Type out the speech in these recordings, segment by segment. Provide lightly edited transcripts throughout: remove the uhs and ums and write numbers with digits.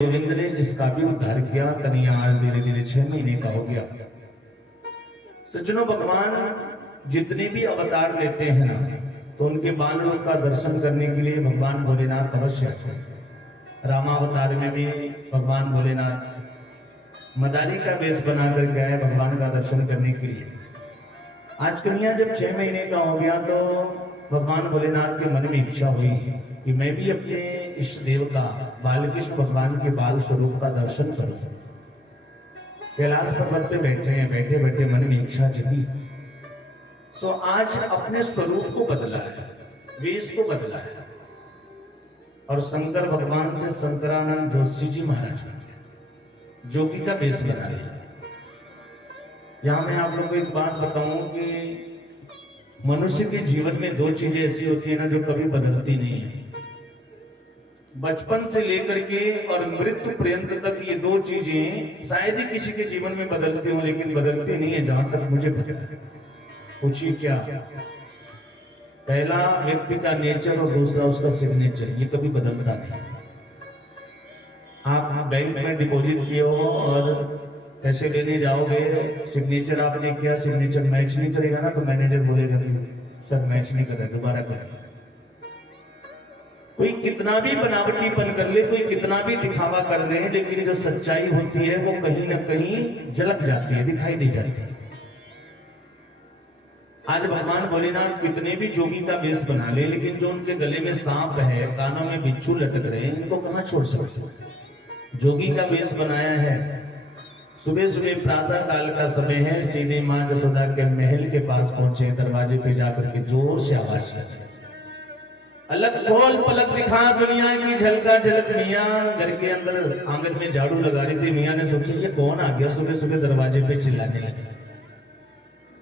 गोविंद ने इसका भी उद्धार किया। कन्हैया आज धीरे धीरे 6 महीने का हो गया। सज्जनों, भगवान जितने भी अवतार लेते हैं ना, तो उनके बाल रूप का दर्शन करने के लिए भगवान भोलेनाथ अवश्य आते हैं। रामावतार में भी भगवान भोलेनाथ मदारी का वेश बना कर गए भगवान का दर्शन करने के लिए। आज कन्हैया जब 6 महीने का हो गया तो भगवान भोलेनाथ के मन में इच्छा हुई कि मैं भी अपने इष्ट देव का बालकृष्ण भगवान के बाल स्वरूप का दर्शन करूं। कैलाश पर्वत पे बैठे हैं, बैठे बैठे मन में इच्छा जगी। सो आज अपने स्वरूप को बदला है, वेश को बदला है और शंकर भगवान से शंकरानंद जोशी जी महाराज का जोगी का वेश बना लिया। यहां मैं आप लोगों को एक बात बताऊं कि मनुष्य के जीवन में 2 चीजें ऐसी होती है ना जो कभी बदलती नहीं है। बचपन से लेकर के और मृत्यु पर्यंत तक ये 2 चीजें शायद ही किसी के जीवन में बदलती हो, लेकिन बदलती नहीं है जहां तक मुझे पता है। पूछिए क्या? पहला व्यक्ति का नेचर और दूसरा उसका सिग्नेचर, ये कभी बदलता नहीं। आप बैंक में डिपॉजिट किए हो और पैसे लेने जाओगे, सिग्नेचर आपने किया, सिग्नेचर मैच नहीं करेगा ना तो मैनेजर बोलेगा कि सर मैच नहीं कर रहा, दोबारा करें। कोई कितना भी बनावटीपन कर ले, कोई कितना भी दिखावा कर ले, लेकिन जो सच्चाई होती है वो कहीं ना कहीं झलक जाती है, दिखाई दी जाती है। आज भगवान भोलेनाथ कितने भी जोगी का वेश बना ले, लेकिन जो उनके गले में सांप है, कानों में बिच्छू लटक रहे हैं, इनको कहां छोड़ सकते? जोगी का वेश बनाया है। सुबह सुबह प्रातः काल का समय है, सीधे मां जसोदा के महल के पास पहुंचे। दरवाजे पे जाकर के जोर से आवाज लगी, अलग खोल पलक दिखा दुनिया की झलका झलक। मियां घर के अंदर आंगन में झाड़ू लगा रही थी। मियां ने सोचा ये कौन आ गया सुबह सुबह दरवाजे पे चिल्लाने लगे।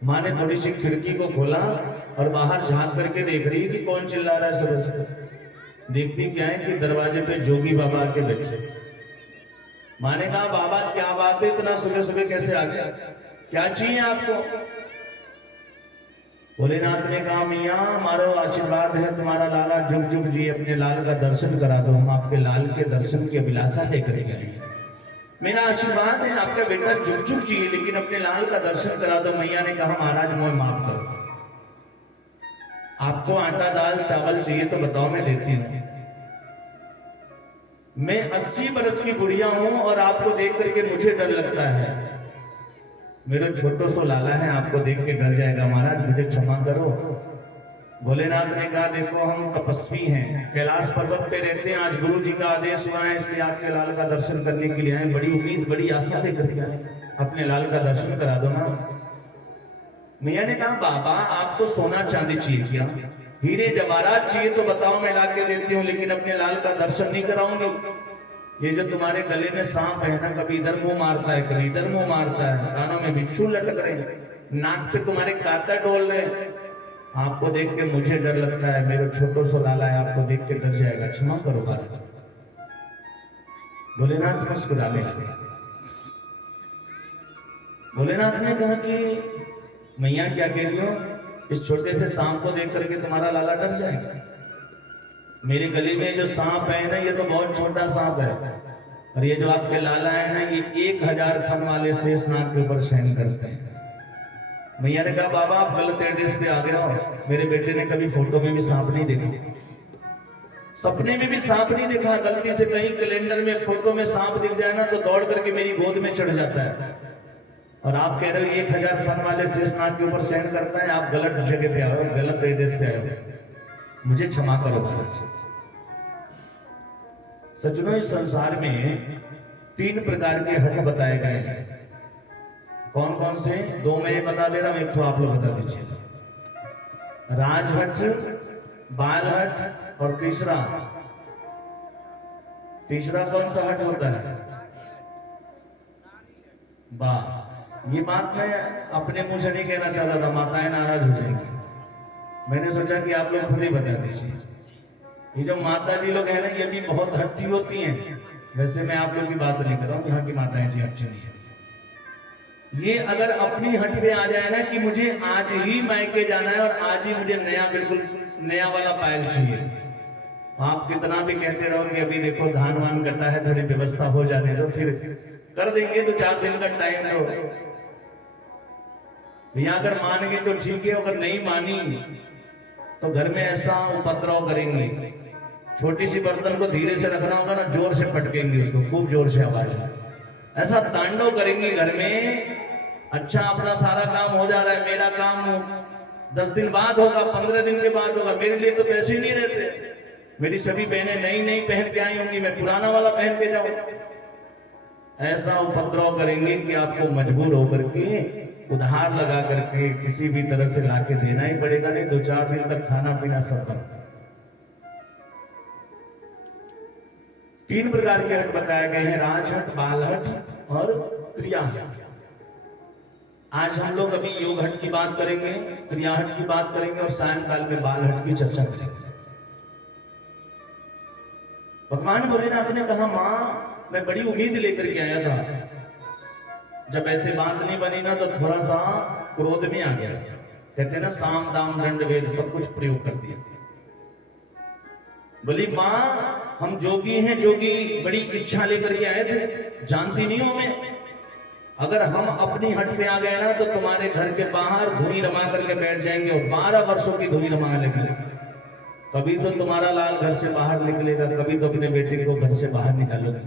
मां ने थोड़ी सी खिड़की को खोला और बाहर झांक करके देख रही है कि कौन चिल्ला रहा है सुबह सुबह। देखती क्या है कि दरवाजे पे जोगी बाबा के बच्चे। मां ने कहा बाबा क्या बात है, इतना सुबह सुबह कैसे आ गया, क्या चाहिए आपको? भोलेनाथ ने कहा मियां हमारा आशीर्वाद है, तुम्हारा लाला जुग जुग जी, अपने लाल का दर्शन करा दो। हम आपके लाल के दर्शन की अभिलाषा लेकर के आए। मेरा आशीर्वाद है, आपका बेटा जुग जुग जी, लेकिन अपने लाल का दर्शन करा दो। मैया ने कहा महाराज मुझे माफ करो, आपको आटा दाल चावल चाहिए तो बताओ मैं देती हूँ। मैं 80 बरस की बुढ़िया हूं और आपको देख करके मुझे डर लगता है। मेरा छोटो सो लाला है, आपको देख के डर जाएगा, महाराज मुझे क्षमा करो। भोलेनाथ ने कहा देखो हम तपस्वी हैं, कैलाश पर्वत पे रहते हैं, आज गुरु जी का आदेश हुआ है इसलिए आपके लाल का दर्शन करने के लिए आए। बड़ी उम्मीद बड़ी आशा लेकर के आए, अपने लाल का दर्शन करा दो ना। मियां ने कहा बाबा आपको सोना चांदी चाहिए क्या, हीरे जवाहरात चाहिए तो बताओ मैं ला के देती हूँ, लेकिन अपने लाल का दर्शन नहीं कराऊंगी। ये जो तुम्हारे गले में सांप है ना, कभी इधर मुंह मारता है कभी इधर मुंह मारता है, कानों में बिच्छू लटक रहे हैं, नाक पे तुम्हारे कांटा डोल रहे हैं, आपको देख के मुझे डर लगता है। मेरा छोटो सो लाला है, आपको देख के डर जाएगा, क्षमा करो महाराज। भोलेनाथ मुस्कुराने लगे। भोलेनाथ ने कहा कि मैया क्या कह रही हो, इस छोटे से सांप को देख करके तुम्हारा लाला डर जाएगा? मेरे गले में जो सांप है ना, ये तो बहुत छोटा सांप है, और ये जो आपके लाला है ना, ये 1000 फन वाले शेषनाग के ऊपर शयन करते हैं। मैया ने कहा बाबा आप गलत एड्रेस पे आ गए हो, मेरे बेटे ने कभी फोटो में भी सांप नहीं देखा, सपने में भी सांप नहीं देखा। गलती से कहीं कैलेंडर में फोटो में सांप दिख जाए ना तो दौड़ करके मेरी गोद में चढ़ जाता है, और आप कह रहे हो 1000 फन वाले शेषनाग के ऊपर शयन करता है। आप गलत जगह पे आओ, गलत एड्रेस पे आओ, मुझे क्षमा करो महाराज। सज्जनों इस संसार में 3 प्रकार के हट बताए गए हैं। कौन कौन से? 2 मैं बता दे रहा हूं, एक तो आप लोग बता दीजिए। राजहट, बालहट और तीसरा कौन सा हट होता है? वाह, ये बात मैं अपने मुंह से नहीं कहना चाहता था, माताएं नाराज हो जाएंगी। मैंने सोचा कि आप लोग खुद ही बता दीजिए। ये जो माता जी लोग हैं ना, ये भी बहुत हट्टी होती हैं। वैसे मैं आप लोग की बात नहीं कर रहा हूँ, यहाँ की माताएं जी अच्छी नहीं है। ये अगर अपनी हट पे आ जाए ना कि मुझे आज ही मायके जाना है और आज ही मुझे नया बिल्कुल नया वाला पायल चाहिए, आप कितना भी कहते रहो कि अभी देखो धान वान कटा है, थोड़ी व्यवस्था हो जाने दो, फिर कर देंगे, तो 4 दिन का टाइम दो। भैया अगर मान गई तो ठीक है, अगर नहीं मानी तो घर में ऐसा उपद्रव करेंगे, छोटी सी बर्तन को धीरे से रखना होगा ना, जोर से पटकेंगे उसको, खूब जोर से आवाज, ऐसा तांडव करेंगे घर में। अच्छा अपना सारा काम हो जा रहा है, मेरा काम 10 दिन बाद होगा, 15 दिन के बाद होगा, मेरे लिए तो पैसे ही नहीं रहते, मेरी सभी बहनें नई नई पहन के आई होंगी, मैं पुराना वाला पहन के जाऊं। ऐसा उपद्रव करेंगे कि आपको मजबूर होकर के उधार लगा करके किसी भी तरह से लाके देना ही पड़ेगा, नहीं 2-4 दिन तक खाना पीना सब बंद। 3 प्रकार के हट बताए गए हैं, राजहट, बालहट और क्रियाहट। आज हम लोग अभी योग हट की बात करेंगे, क्रियाहट की बात करेंगे और सायंकाल में बालहट की चर्चा करेंगे। भगवान भोलेनाथ ने कहा, मां मैं बड़ी उम्मीद लेकर के आया था, जब ऐसे बात नहीं बनी ना तो थोड़ा सा क्रोध में आ गया। कहते ना साम दाम दंड वेद सब कुछ प्रयोग कर दिया। बोली मां हम जोगी हैं, जोगी बड़ी इच्छा लेकर के आए थे, जानती नहीं हो मैं, अगर हम अपनी हट पे आ गए ना तो तुम्हारे घर के बाहर धुनी रमा करके बैठ जाएंगे और 12 वर्षों की धुनी रमाने लगेगी। कभी तो तुम्हारा लाल घर से बाहर निकलेगा, कभी तो अपने बेटे को घर से बाहर निकालोगे,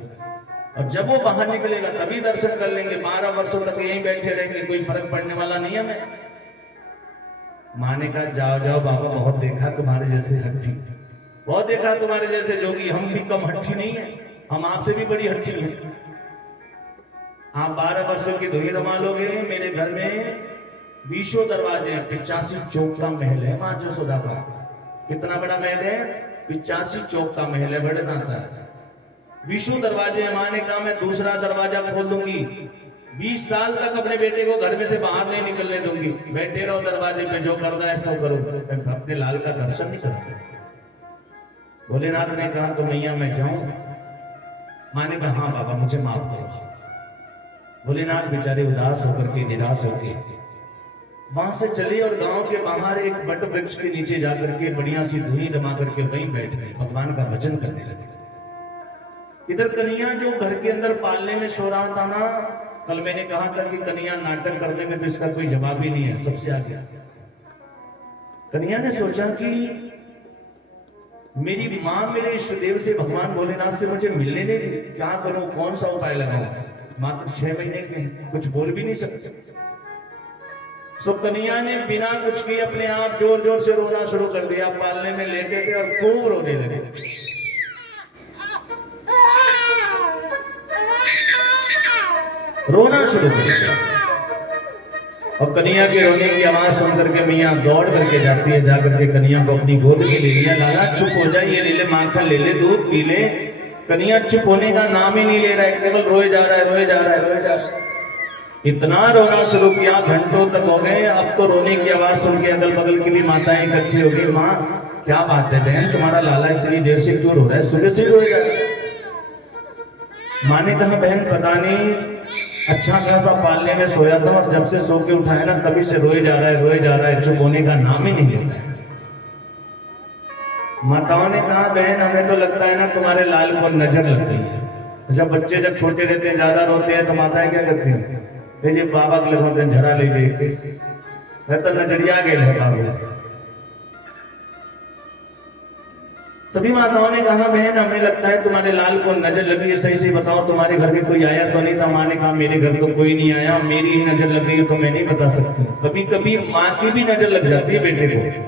और जब वो बाहर निकलेगा तभी दर्शन कर लेंगे, 12 वर्षों तक यहीं बैठे रहेंगे, कोई फर्क पड़ने वाला नहीं है। मैं माँ ने कहा जाओ जाओ बाबा, बहुत देखा तुम्हारे जैसे हट्टी, बहुत देखा तुम्हारे जैसे जोगी, हम भी कम हट्टी नहीं है, हम आपसे भी बड़ी हट्टी है। आप 12 वर्षों की धुनी रमा लोगे, मेरे घर में 20 दरवाजे हैं, 85 चौक का महल है माँ जसोदा का। कितना बड़ा महल है? 85 चौक का महल है, बड़े नाता है, 20 दरवाजे हैं। माँ ने कहा मैं दूसरा दरवाजा खोल दूंगी, 20 साल तक अपने बेटे को घर में से बाहर नहीं निकलने दूंगी, बैठे रहो दरवाजे पे, जो करना है सब करो, अपने लाल का दर्शन नहीं करा। भोलेनाथ ने कहा तो मैया मैं जाऊं? माँ ने कहा हाँ बाबा मुझे माफ करो। भोलेनाथ बेचारे उदास होकर के, निराश होकर वहां से चले और गांव के बाहर एक बट वृक्ष के नीचे जाकर के बढ़िया सी धुनी रमा करके वहीं बैठ गए, भगवान का भजन करने लगे। इधर कन्हैया जो घर के अंदर पालने में सो रहा था ना, कल मैंने कहा था कि कन्हैया नाटक करने में तो इसका कोई जवाब ही नहीं है, सबसे आगे। कन्हैया ने सोचा कि मेरी माँ मेरे इष्टदेव से, भगवान भोलेनाथ से मुझे मिलने नहीं दी, क्या करूं, कौन सा उपाय लगाऊं? मात्र 6 महीने के, कुछ बोल भी नहीं सकते। सो कन्हैया ने बिना कुछ किए अपने आप जोर जोर से रोना शुरू कर दिया। पालने में लेटे थे और खूब रोने लगे। रोना शुरू कर दिया और कन्हैया के रोने की आवाज सुन करके मैया दौड़ करके जाती है, जाकर के कन्हैया को अपनी गोद में ले लिया। लाला चुप हो जाए, ये ले ले माखन, ले ले दूध पी ले। कन्हैया चुप होने का नाम ही नहीं ले रहा है, केवल रोए जा रहा है, रोए जा रहा है, रोए जा रहा है। इतना रोना शुरू किया, घंटों तक हो गए। अब तो रोने की आवाज सुन के अगल बगल की भी माताएं इकट्ठी हो गई। माँ क्या बात है बहन, तुम्हारा लाला इतनी देर से क्यों रो रहा है, सुबह से रोए जा रहा है। माँ ने कहा बहन पता नहीं, अच्छा खासा पालने में सोया था और जब से सो के उठाया ना तभी से रोए जा रहा है, रोए जा रहा है, चुप होने का नाम ही नहीं लेता है। माताओं ने कहा बहन हमें तो लगता है ना तुम्हारे लाल को नजर लग गई है। जब बच्चे जब छोटे रहते हैं, ज्यादा रोते हैं, तो माताएं क्या करती हैं, जी बाबा के लगते हैं झरा ले गए, तो नजरिया गए बाबू। सभी माताओं ने कहा बहन हमें लगता है तुम्हारे लाल को नजर लगी है, सही सही बताओ तुम्हारे घर में कोई आया तो नहीं था? माँ ने कहा मेरे घर तो कोई नहीं आया, मेरी ही नजर लग गई तो मैं नहीं बता सकती। कभी कभी माँ की भी नजर लग जाती है बेटे को।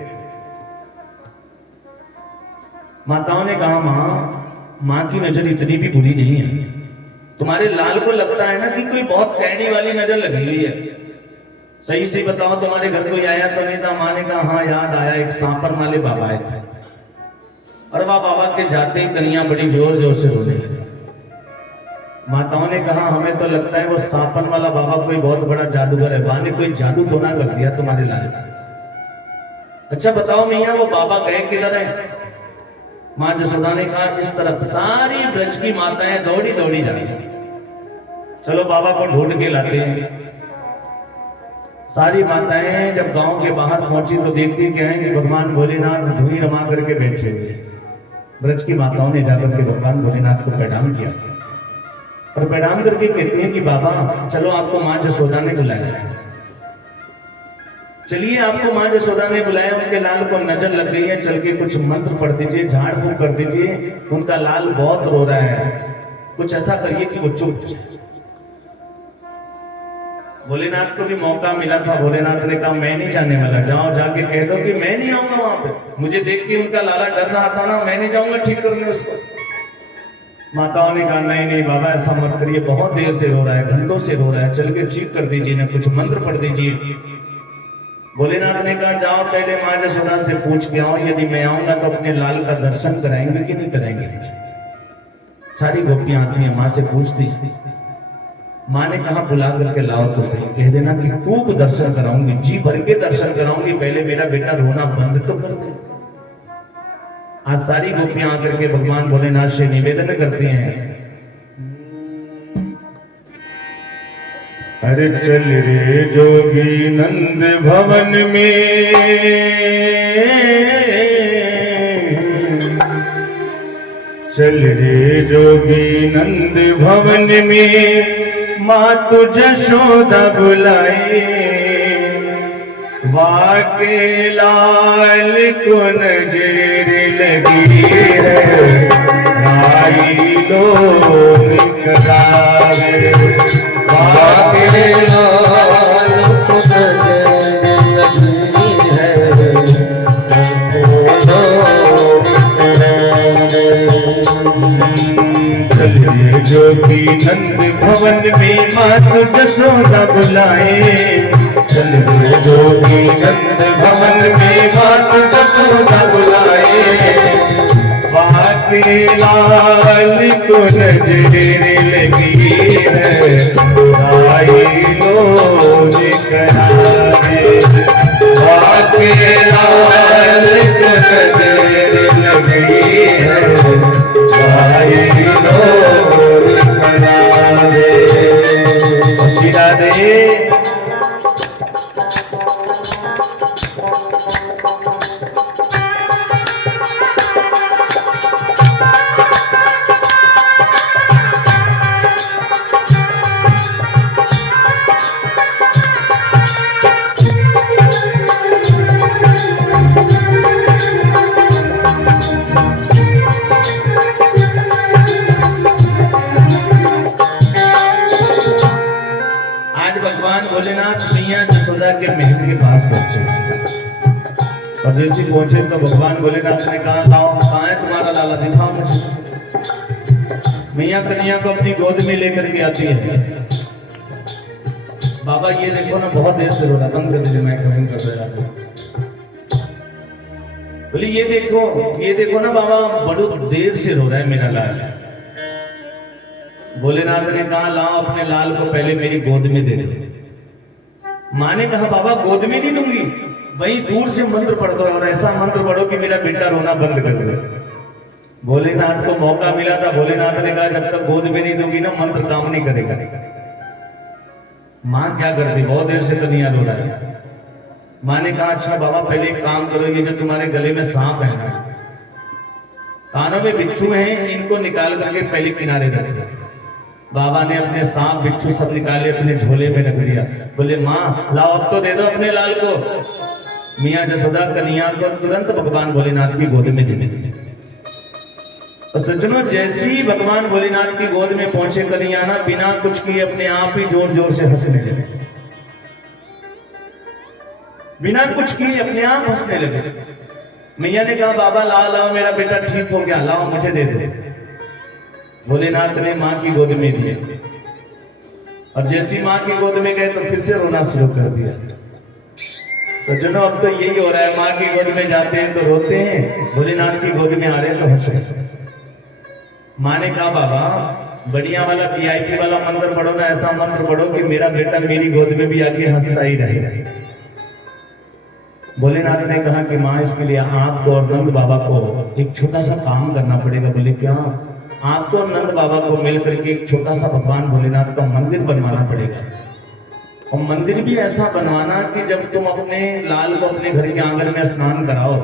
माताओं ने कहा माँ की नजर इतनी भी बुरी नहीं है, तुम्हारे लाल को लगता है ना कि कोई बहुत कहने वाली नजर लगी हुई है, सही से बताओ तुम्हारे घर कोई आया तो नहीं था? माँ ने कहा हाँ याद आया, एक सांपर वाले बाबा आए थे। और वह बाबा के जाते ही कन्हैया बड़ी जोर जोर से रोने लगी। माताओं ने कहा हमें तो लगता है वो सांपन वाला बाबा कोई बहुत बड़ा जादूगर है, माँ ने कोई जादू टोना कर दिया तुम्हारे लाल। अच्छा बताओ मैया वो बाबा गए किधर है? माँ जसोदा ने कहा इस तरफ। सारी ब्रज की माताएं दौड़ी दौड़ी जा रही, चलो बाबा को ढूंढ के लाते हैं। सारी माताएं जब गांव के बाहर पहुंची तो देखती क्या है कि भगवान भोलेनाथ धुनी रमा करके बैठे हुए। ब्रज की माताओं ने जाकर के भगवान भोलेनाथ को प्रणाम किया और प्रणाम करके कहती हैं कि बाबा चलो आपको माँ जसोदा ने बुलाया है, चलिए आपको माँ जसोदा ने बुलाया, उनके लाल को नजर लग गई है, चल के कुछ मंत्र पढ़ दीजिए, झाड़ फूक कर दीजिए, उनका लाल बहुत रो रहा है, कुछ ऐसा करिए कि वो चुप हो जाए। भोलेनाथ को भी मौका मिला था, भोलेनाथ ने कहा मैं नहीं जाने वाला, जाओ जाके कह दो कि मैं नहीं आऊंगा वहां पे, मुझे देख के उनका लाला डर रहा था ना, मैं नहीं जाऊंगा ठीक करने उसको। माताओं ने कहा नहीं नहीं बाबा ऐसा मत करिए, बहुत देर से रो रहा है, घंटों से रो रहा है, चल के ठीक कर दीजिए ना, कुछ मंत्र पढ़ दीजिए। भोलेनाथ ने कहा जाओ पहले माँ जसोदा से पूछ के आओ, यदि मैं आऊंगा तो अपने लाल का दर्शन कराएंगे कि नहीं कराएंगे। सारी गोपियां आती हैं, माँ से पूछती, माँ ने कहा बुला करके लाओ तो सही, कह देना कि खूब दर्शन कराऊंगी, जी भर के दर्शन कराऊंगी, पहले मेरा बेटा रोना बंद तो कर दे। आज सारी गोपियां आकर के भगवान भोलेनाथ से निवेदन करती हैं, अरे चल रे जोगी नंद भवन में, चल रे जोगी नंद भवन में, माँ तु जशोदा बुलाए, वाके लाल को नजर लगी है, भाई लोग करावे, वाके लाल को नजर लगी है, चलिए जोगी नंद भवन में, माँ जसोदा बुलाए, चल जोगी नंद भवन में, माँ जसोदा बुलाए, वाके लाल को नजर लगी है, भाई लोग करावे, वाके लाल को नजर लगी है, भाई लोग करावे। राधे के महल के पास पहुंचे और जैसे पहुंचे तो भगवान भोलेनाथ ने कहा लाओ कहाँ है तुम्हारा लाला, दिखाओ मुझे। मैया कन्या को अपनी गोद में लेकर के आती है, बाबा ये देखो ना बहुत देर से रो रहा, बंद कर दीजिए, मैं कमेंट कर रहा हूँ। बोले ये देखो ना बाबा बड़ी देर से रो रहा है मेरा लाल। भोलेनाथ ने कहा लाओ अपने लाल को पहले मेरी गोद में दे दो। माँ ने कहा बाबा गोद में नहीं दूंगी, वही दूर से मंत्र पढ़ दो और ऐसा मंत्र पढ़ो कि मेरा बेटा रोना बंद कर दे। भोलेनाथ को मौका मिला था, भोलेनाथ ने कहा जब तक गोद में नहीं दूंगी ना मंत्र काम नहीं करेगा। माँ क्या करती, बहुत देर से कन्हैया रो रहा है। माँ ने कहा अच्छा बाबा पहले एक काम करो, ये जो तुम्हारे गले में सांप है ना, कानों में बिच्छू हैं, इनको निकाल करके पहले किनारे रख दो। बाबा ने अपने सांप बिच्छू सब निकाले अपने झोले में रख दिया। बोले माँ लाओ अब तो दे दो अपने लाल को। मियाँ जसोदा कन्हैया को तुरंत भगवान भोलेनाथ की गोद में दे दी। और सज्जनों जैसे ही भगवान भोलेनाथ की गोद में पहुंचे कन्हैया ना बिना कुछ किए अपने आप ही जोर जोर से हंसने लगे, बिना कुछ किए अपने आप हंसने लगे। मैया ने कहा बाबा लाओ लाओ मेरा बेटा ठीक हो गया, लाओ मुझे दे दो। भोलेनाथ ने माँ की गोद में दिया और जैसी माँ की गोद में गए तो फिर से रोना शुरू कर दिया। तो जनों अब तो यही हो रहा है, माँ की गोद में जाते हैं तो रोते हैं, भोलेनाथ की गोद में आ रहे हैं तो हंस रहे। माँ ने कहा बाबा बढ़िया वाला VIP वाला मंत्र पढ़ो ना, ऐसा मंत्र पढ़ो कि मेरा बेटा मेरी गोद में भी आके हंसता ही रहे। भोलेनाथ ने कहा कि माँ इसके लिए आपको और नंद बाबा को एक छोटा सा काम करना पड़ेगा। बोले क्या? आपको और नंद बाबा को मिलकर के एक छोटा सा भगवान भोलेनाथ का मंदिर बनवाना पड़ेगा, और मंदिर भी ऐसा बनवाना कि जब तुम अपने लाल को अपने घर के आंगन में स्नान कराओ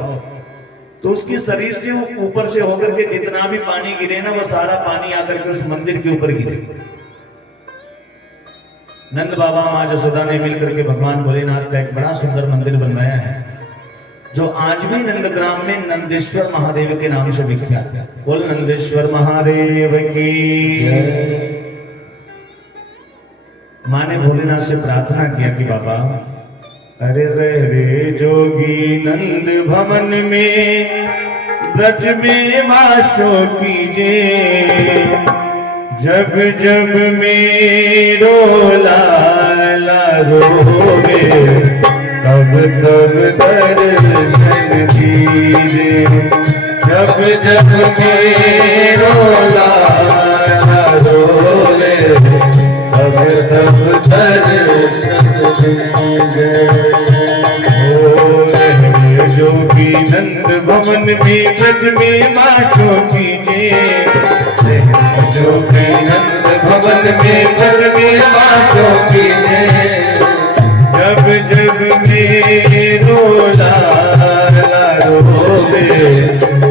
तो उसकी शरीर से ऊपर से होकर के जितना भी पानी गिरे ना, वो सारा पानी आकर के उस मंदिर के ऊपर गिरे। नंद बाबा माँ जसोदा ने मिलकर के भगवान भोलेनाथ का एक बड़ा सुंदर मंदिर बनवाया है, जो आज भी नंदग्राम में नंदेश्वर महादेव के नाम से विख्यात है। बोल नंदेश्वर महादेव की जय। माँ ने भोलेनाथ से प्रार्थना किया कि बाबा, अरे रे जोगी नंद भवन में ब्रज में वासो कीजिए, जब जब मेरो लाला रोवे तब तब दर्शन दीजिए, जब जब मेरो लाला रोवे तब तब दर्शन दीजिए। जोगी नंद भवन में ब्रज में वासो कीजिए, जोगी नंद भवन में ब्रज में वासो कीजिए, जब जब मेरो लाला रोवे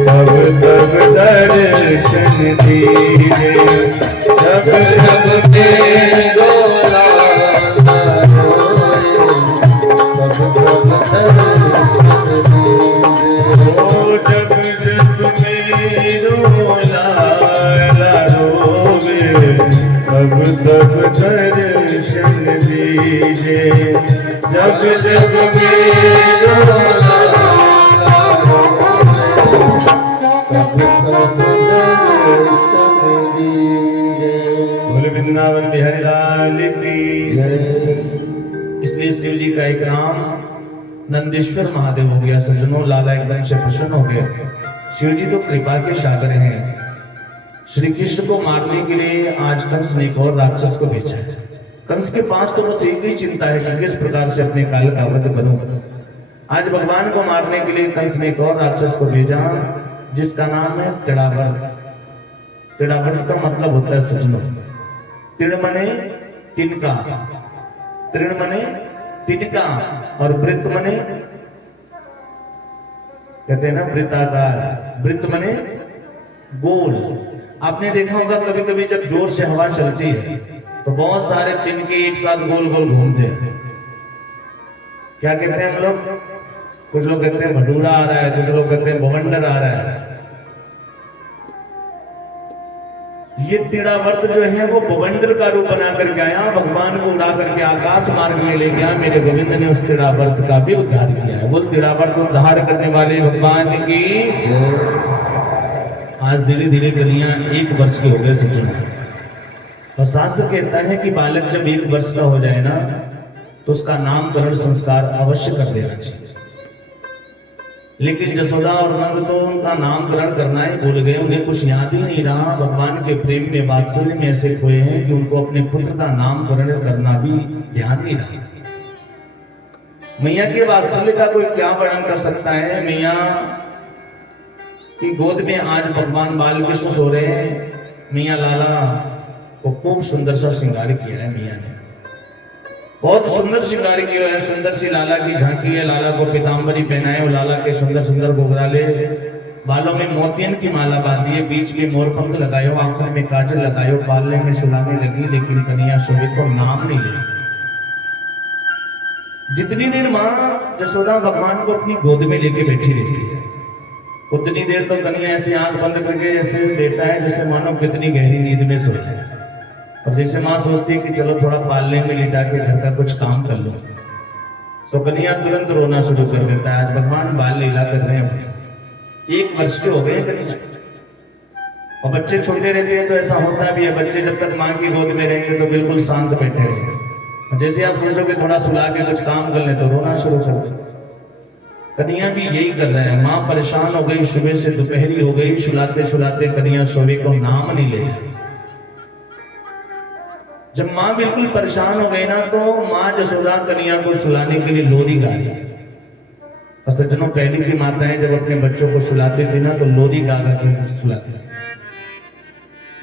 तब तब दर्शन दीजिए, जब जब मेरो लाला रोवे तब तब दर्शन दीजिए। ओ जब जब मेरो लाला रोवे तब तब दर्शन दीजिए, जब जब मेरो लाला रोवे तब तब दर्शन दीजिए। बोले वृंदावन बिहारी लाल की जय। इसलिए शिव जी का एक नाम नंदेश्वर महादेव हो गया। सज्जनों, लाला एकदम से प्रसन्न हो गया। शिव जी तो कृपा के सागर हैं। श्री कृष्ण को मारने के लिए आज कंस ने एक और राक्षस को भेजा है। कंस के पास तो बस एक ही चिंता है कि किस प्रकार से अपने काल का वध करूं। आज भगवान को मारने के लिए कंस ने एक और राक्षस को भेजा, जिसका नाम है तिड़ावर्त। तिड़ावर्त का मतलब होता है सज्जनों, तिड़ मने तिनका, तृण मने तिनका, और वृत्त मने कहते हैं ना वृत्ताकार, वृत्त मने गोल। आपने देखा होगा कभी कभी जब जोर से हवा चलती है तो बहुत सारे तिनके एक साथ गोल गोल घूमते हैं। क्या कहते हैं हम लोग? कुछ लोग कहते हैं भटूरा आ रहा है, कुछ लोग कहते हैं बवंडर आ रहा है। ये तिड़ावर्त जो है वो बवंडर का रूप बना करके आया, भगवान को उड़ा करके आकाश मार्ग में ले गया। मेरे गोविंद ने उस तिड़ावर्त का भी उद्धार किया है। वो तिड़ावर्त उद्धार करने वाले भगवान की जय। आज धीरे धीरे कन्या 1 वर्ष के हो गए सज्जनों, और शास्त्र कहता है कि बालक जब 1 वर्ष का हो जाए ना तो उसका नामकरण संस्कार अवश्य कर देना चाहिए। लेकिन जसोदा और नंद तो उनका नामकरण करना ही भूल गए, उन्हें कुछ याद ही नहीं रहा। भगवान के प्रेम में, वात्सल्य में ऐसे खोए हैं कि उनको अपने पुत्र का नामकरण करना भी ध्यान नहीं रहा। मैया के वात्सल्य का कोई क्या वर्णन कर सकता है। मैया की गोद में आज भगवान बाल कृष्ण सो रहे हैं। मैया लाला को खूब सुंदर सा श्रृंगार किया है। मैया ने बहुत सुंदर श्रृंगार किया है। सुंदर सी लाला की झांकी है। लाला को पीताम्बरी पहनाए, वो लाला के सुंदर सुंदर घुघराले, बालों में मोतियन की माला बांधी है, बीच में मोरपंख लगायो, आंखों में काजल लगायो, पालने में सुलाने लगी। लेकिन कन्या शोभित को नाम नहीं ले। जितनी देर माँ जसोदा भगवान को अपनी गोद में लेके बैठी रहती है, उतनी देर तो कन्या ऐसी आंख बंद करके ऐसे लेटा है जैसे मानो कितनी गहरी नींद में सो जाए। और जैसे माँ सोचती है कि चलो थोड़ा पालने में लिटा के घर का कुछ काम कर लो, तो कन्या तुरंत रोना शुरू कर देता है। आज भगवान बाल लीला कर रहे हैं। 1 वर्ष के हो गए कन्या, और बच्चे छोटे रहते हैं तो ऐसा होता भी है। बच्चे जब तक माँ की गोद में रहेंगे तो बिल्कुल शांत बैठे रहेंगे। जैसे आप सोचोगे थोड़ा सुला के कुछ काम कर ले तो रोना शुरू कर दे। कन्या भी यही कर रहे हैं। माँ परेशान हो गई, सुबह से दोपहरी हो गई, सुलाते सुलाते कन्या सोवे को नाम नहीं ले रही। जब माँ बिल्कुल परेशान हो गई ना तो माँ जसोदा कन्या को सुलाने के लिए लोरी गा रही है। और सज्जनों, पहले की माताएं जब अपने बच्चों को सुलाती थी ना तो लोरी गा गा के सुलाती थी।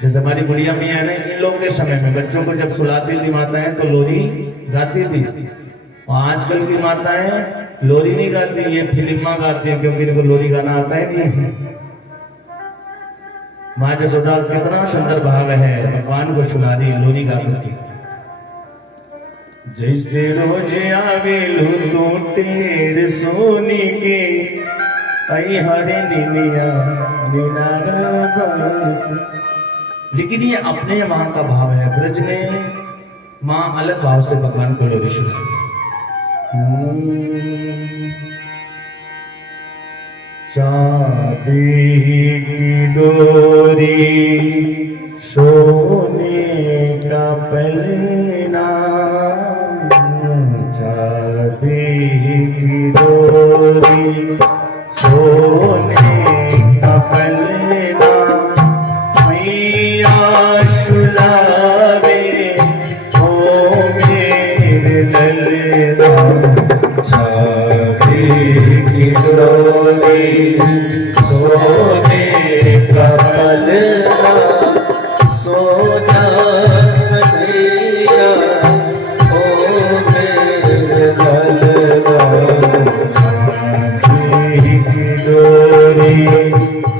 जैसे हमारी बुढ़िया मियाँ है ना, इन लोगों के समय में बच्चों को जब सुलाती थी माताएं तो लोरी गाती थी। और आजकल की माताएं लोरी नहीं गाती, ये फिल्मा गाती है, क्योंकि इनको लोरी गाना आता ही नहीं है। माँ जसोदा कितना सुंदर भाव है, भगवान को सुना रही लोरी गा करके। जैसे रोज आवे लू तो टेढ़ सोनी के, आई हरे निमिया लेकिन ये अपने माँ का भाव है। ब्रज में माँ अलग भाव से भगवान को लोरी सुना। चांदी की डोरी सोने का पलना, चांदी की डोरी सोने का पलना, मैया सुलावे ओ मेरे ललना। चांदी की डोरी सोने का पलना, सोना कन्हैया ओ मेरे ललना। चांदी की डोरी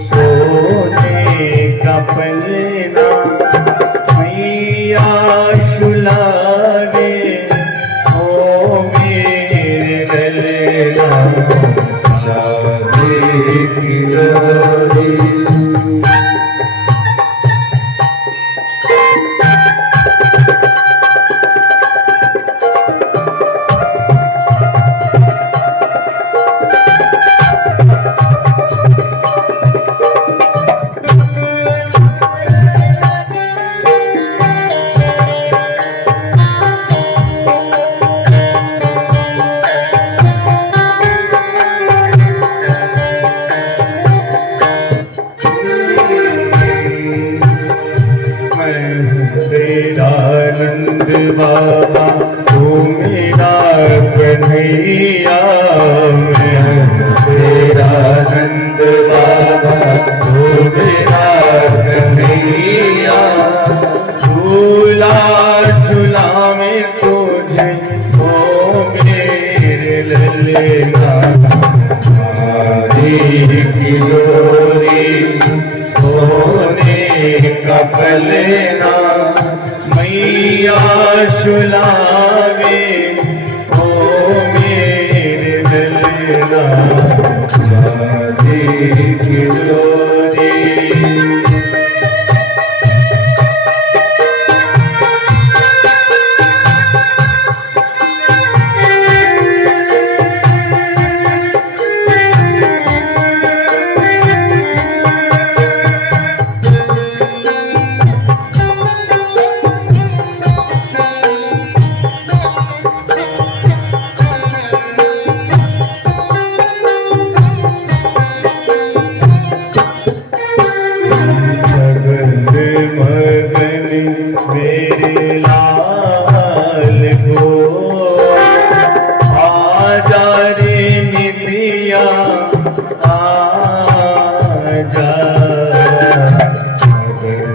सोने का पलना, मैया सुलावे ओ मेरे ललना। चांदी की डोरी नंद बाबा तू मेरा कन्हैया, मैं तेरा नंद बाबा तू मेरा कन्हैया। झूला झूला में तुझे ओ मेरे ललना। चांदी की डोरी सोने का पलना, मैया सुलावे ओ मेरे ललना। चांदी की डोरी मेरे लाल को आजा रे निदिया आजा।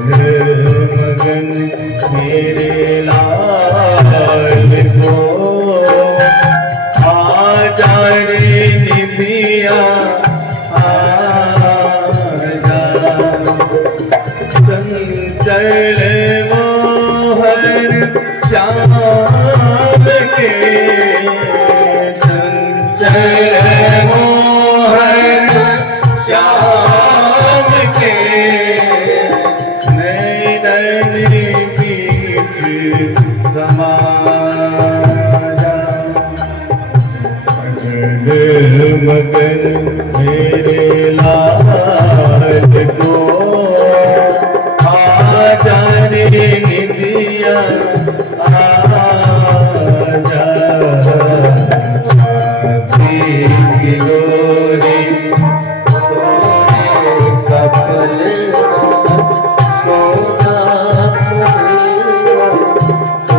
मगन मगन मेरे लाल को आजा रे निदिया आजा। चंचल श्याम के, चंचल मोहन श्याम के, नैनन बीच समा जा। मगन मगन मेरे लाल को आजा रे निदिया आजा। चांदी की डोरी सोने का पलना, सोना कन्हैया ओ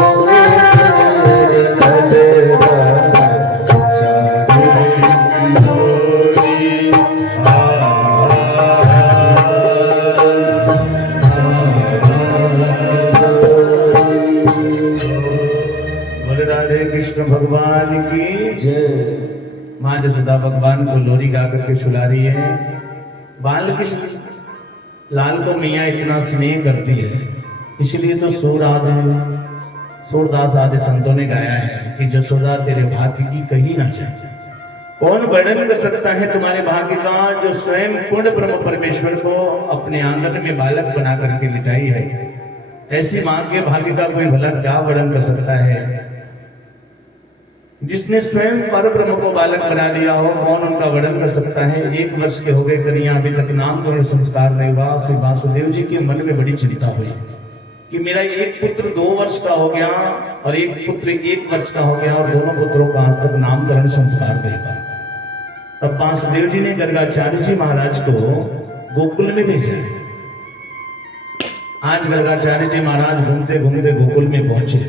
मेरे ललना। चांदी की डोरी राधे कृष्ण भगवान की जय। माँ जसोदा भगवान को लोरी गा करके सुला रही है। बाल कृष्ण लाल को मैया इतना स्नेह करती है, इसलिए तो सूरदास आदि संतों ने गाया है कि जसोदा तेरे भाग्य की कहीं ना जाए। कौन वर्णन कर सकता है तुम्हारे भाग्य का, जो स्वयं पूर्ण ब्रह्म परमेश्वर को अपने आंगन में बालक बना करके लिटाई है। ऐसी मां के भाग्य का कोई भला क्या वर्णन कर सकता है। जिसने स्वयं पर ब्रह्म को बालक बना लिया हो, कौन उनका वर्णन कर सकता है। 1 वर्ष के हो गए कन्हैया, अभी तक नामकरण संस्कार नहीं हुआ। श्री वासुदेव जी के मन में बड़ी चिंता हुई कि मेरा एक पुत्र 2 वर्ष का हो गया और एक पुत्र 1 वर्ष का हो गया और दोनों पुत्रों का आज तक नामकरण संस्कार नहीं हुआ। तब वासुदेव जी ने गर्गाचार्य जी महाराज को गोकुल में भेजा। आज गर्गाचार्य जी महाराज घूमते घूमते गोकुल में पहुंचे।